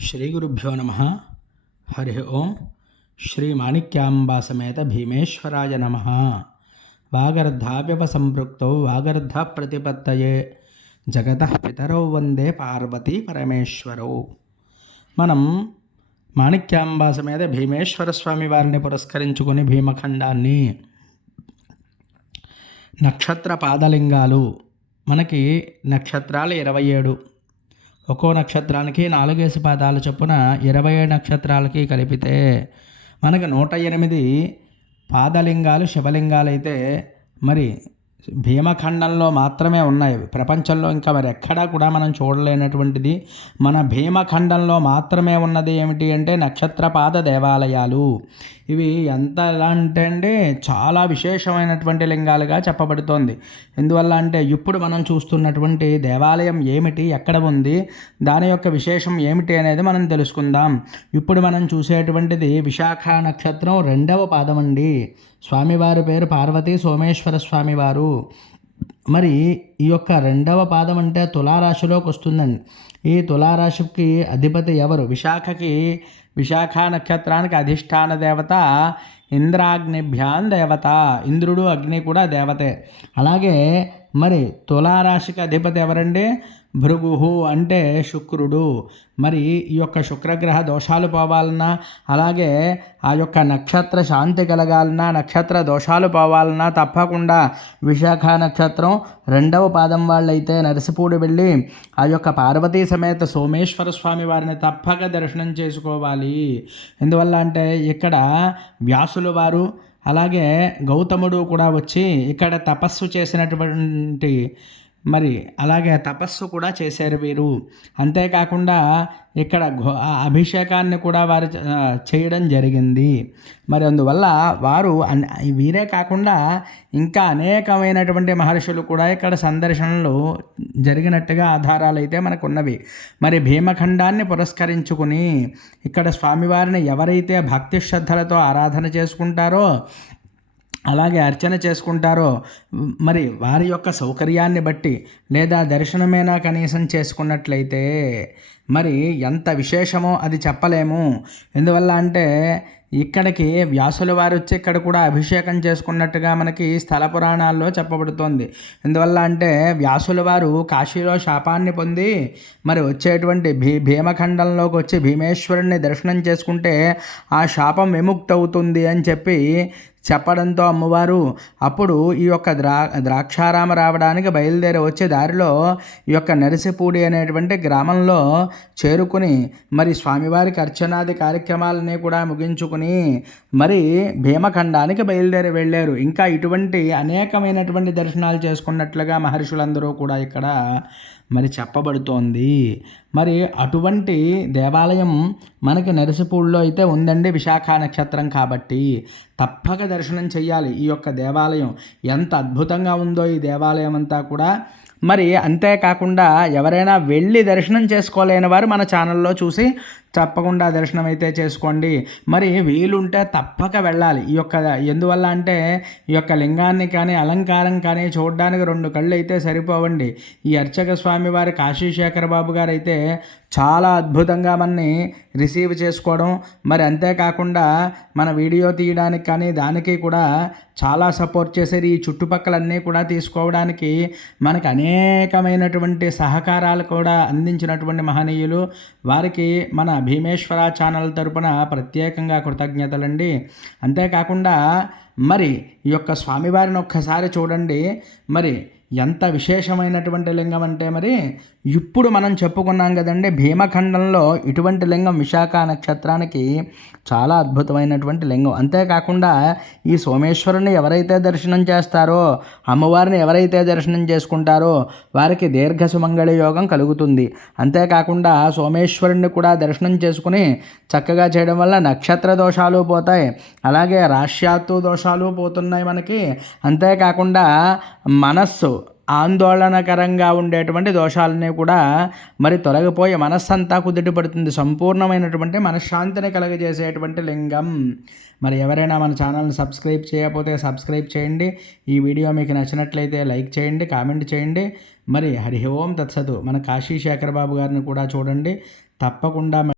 శ్రీ గురుభ్యో నమ. హరి ఓం. శ్రీ మాణిక్యాంబా సమేత భీమేశ్వరాయ నమ. వాగర్ధావ్యవ సంపృక్తౌ వాగర్ధ ప్రతిపత్తయే జగత పితరౌ వందే పార్వతీ పరమేశ్వరౌ. మనం మాణిక్యాంబా సమేత భీమేశ్వర స్వామి వారిని పురస్కరించుకుని భీమఖండాన్ని నక్షత్ర పాదలింగాలు మనకి నక్షత్రాలు ఇరవై ఏడు. ఒక్కో నక్షత్రానికి నాలుగేసి పాదాల చొప్పున ఇరవై ఏడు నక్షత్రాలకి కలిపితే మనకు నూట ఎనిమిది పాదలింగాలు శివలింగాలు అయితే మరి భీమఖండంలో మాత్రమే ఉన్నాయి. ప్రపంచంలో ఇంకా మరి ఎక్కడా కూడా మనం చూడలేనటువంటిది. మన భీమఖండంలో మాత్రమే ఉన్నది ఏమిటి అంటే నక్షత్రపాద దేవాలయాలు. ఇవి ఎంత ఎలా అంటే అండి చాలా విశేషమైనటువంటి లింగాలుగా చెప్పబడుతోంది. ఎందువల్ల అంటే ఇప్పుడు మనం చూస్తున్నటువంటి దేవాలయం ఏమిటి ఎక్కడ ఉంది దాని యొక్క విశేషం ఏమిటి అనేది మనం తెలుసుకుందాం. ఇప్పుడు మనం చూసేటువంటిది విశాఖ నక్షత్రం రెండవ పాదం అండి. స్వామివారి పేరు పార్వతీ సోమేశ్వర స్వామివారు. మరి ఈ యొక్క రెండవ పాదం అంటే తులారాశిలోకి వస్తుందండి. ఈ తులారాశికి అధిపతి ఎవరు? విశాఖకి విశాఖ నక్షత్రానికి అధిష్టాన దేవత ఇంద్రాగ్నిభ్యాన్ దేవత ఇంద్రుడు అగ్ని కూడా దేవతే. అలాగే మరి తులారాశికి అధిపతి ఎవరండి? భృగు అంటే శుక్రుడు. మరి ఈ యొక్క శుక్రగ్రహ దోషాలు పోవాలన్నా అలాగే ఆ యొక్క నక్షత్ర శాంతి కలగాలన్నా నక్షత్ర దోషాలు పోవాలన్నా తప్పకుండా విశాఖ నక్షత్రం రెండవ పాదం వాళ్ళైతే నరసిపూడి వెళ్ళి ఆ యొక్క పార్వతీ సమేత సోమేశ్వర స్వామి వారిని తప్పక దర్శనం చేసుకోవాలి. ఎందువల్ల అంటే ఇక్కడ వ్యాసులు వారు అలాగే గౌతముడు కూడా వచ్చి ఇక్కడ తపస్సు చేసినటువంటి మరి అలాగే తపస్సు కూడా చేశారు వీరు. అంతేకాకుండా ఇక్కడ అభిషేకాన్ని కూడా వారు చేయడం జరిగింది. మరి అందువల్ల వారు వీరే కాకుండా ఇంకా అనేకమైనటువంటి మహర్షులు కూడా ఇక్కడ సందర్శనలు జరిగినట్టుగా ఆధారాలు అయితే మనకు ఉన్నవి మరి భీమఖండాన్ని పురస్కరించుకుని ఇక్కడ స్వామివారిని ఎవరైతే భక్తి శ్రద్ధలతో ఆరాధన చేసుకుంటారో అలాగే అర్చన చేసుకుంటారో మరి వారి యొక్క సౌకర్యాన్ని బట్టి లేదా దర్శనమైనా కనీసం చేసుకున్నట్లయితే మరి ఎంత విశేషమో అది చెప్పలేము. ఎందువల్ల అంటే ఇక్కడికి వ్యాసుల వారు వచ్చి ఇక్కడ కూడా అభిషేకం చేసుకున్నట్టుగా మనకి స్థల పురాణాల్లో చెప్పబడుతోంది. ఎందువల్ల అంటే వ్యాసుల వారు కాశీలో శాపాన్ని పొంది మరి వచ్చేటువంటి భీ భీమఖండంలోకి వచ్చి భీమేశ్వరుణ్ణి దర్శనం చేసుకుంటే ఆ శాపం విముక్తవుతుంది అని చెప్పి చెప్పడంతో అమ్మవారు అప్పుడు ఈ యొక్క ద్రా ద్రాక్షారామ రావడానికి బయలుదేరి వచ్చే దారిలో ఈ యొక్క నరిసిపూడి అనేటువంటి గ్రామంలో చేరుకుని మరి స్వామివారికి అర్చనాది కార్యక్రమాలని కూడా ముగించుకుని మరి భీమఖండానికి బయలుదేరి వెళ్ళారు. ఇంకా ఇటువంటి అనేకమైనటువంటి దర్శనాలు చేసుకున్నట్లుగా మహర్షులందరూ కూడా ఇక్కడ మరి చెప్పబడుతోంది. మరి అటువంటి దేవాలయం మనకి నరసిపూడిలో అయితే ఉందండి విశాఖ నక్షత్రం కాబట్టి తప్పక దర్శనం చేయాలి ఈ యొక్క దేవాలయం ఎంత అద్భుతంగా ఉందో ఈ దేవాలయం అంతా కూడా మరి అంతేకాకుండా ఎవరైనా వెళ్ళి దర్శనం చేసుకోలేని వారు మన ఛానల్లో చూసి తప్పకుండా దర్శనం అయితే చేసుకోండి. మరి వీలుంటే తప్పక వెళ్ళాలి. ఈ యొక్క ఎందువల్ల అంటే ఈ యొక్క లింగాన్ని కానీ అలంకారం కానీ చూడడానికి రెండు కళ్ళు అయితే సరిపోవండి. ఈ అర్చక స్వామి వారి కాశీశేఖర బాబు గారు అయితే చాలా అద్భుతంగా మనని రిసీవ్ చేసుకోవడం. మరి అంతేకాకుండా మన వీడియో తీయడానికి కానీ దానికి కూడా చాలా సపోర్ట్ చేశారు ఈ చుట్టుపక్కలన్నీ కూడా తీసుకోవడానికి మనకు అనేకమైనటువంటి సహకారాలు కూడా అందించినటువంటి మహనీయులు. వారికి మన భీమేశ్వర ఛానల్ తరపున ప్రత్యేకంగా కృతజ్ఞతలండి. అంతేకాకుండా మరి ఈ యొక్క స్వామివారిని ఒక్కసారి చూడండి. మరి ఎంత విశేషమైనటువంటి లింగం అంటే మరి ఇప్పుడు మనం చెప్పుకున్నాం కదండి భీమఖండంలో ఇటువంటి లింగం విశాఖ నక్షత్రానికి చాలా అద్భుతమైనటువంటి లింగం. అంతేకాకుండా ఈ సోమేశ్వరుని ఎవరైతే దర్శనం చేస్తారో అమ్మవారిని ఎవరైతే దర్శనం చేసుకుంటారో వారికి దీర్ఘ సుమంగళ యోగం కలుగుతుంది. అంతేకాకుండా సోమేశ్వరుణ్ణి కూడా దర్శనం చేసుకుని చక్కగా చేయడం వల్ల నక్షత్ర దోషాలు పోతాయి అలాగే రాష్యాత్తు దోషాలు పోతున్నాయి మనకి. అంతేకాకుండా మనస్సు ఆందోళనకరంగా ఉండేటువంటి దోషాలన్నీ కూడా మరి తొలగిపోయి మనస్సంతా కుదుటి పడుతుంది. సంపూర్ణమైనటువంటి మనశ్శాంతిని కలగజేసేటువంటి లింగం. మరి ఎవరైనా మన ఛానల్ని సబ్స్క్రైబ్ చేయకపోతే సబ్స్క్రైబ్ చేయండి. ఈ వీడియో మీకు నచ్చినట్లయితే లైక్ చేయండి కామెంట్ చేయండి. మరి హరి ఓం తత్సతు. మన కాశీ శేఖర్ బాబు గారిని కూడా చూడండి. తప్పకుండా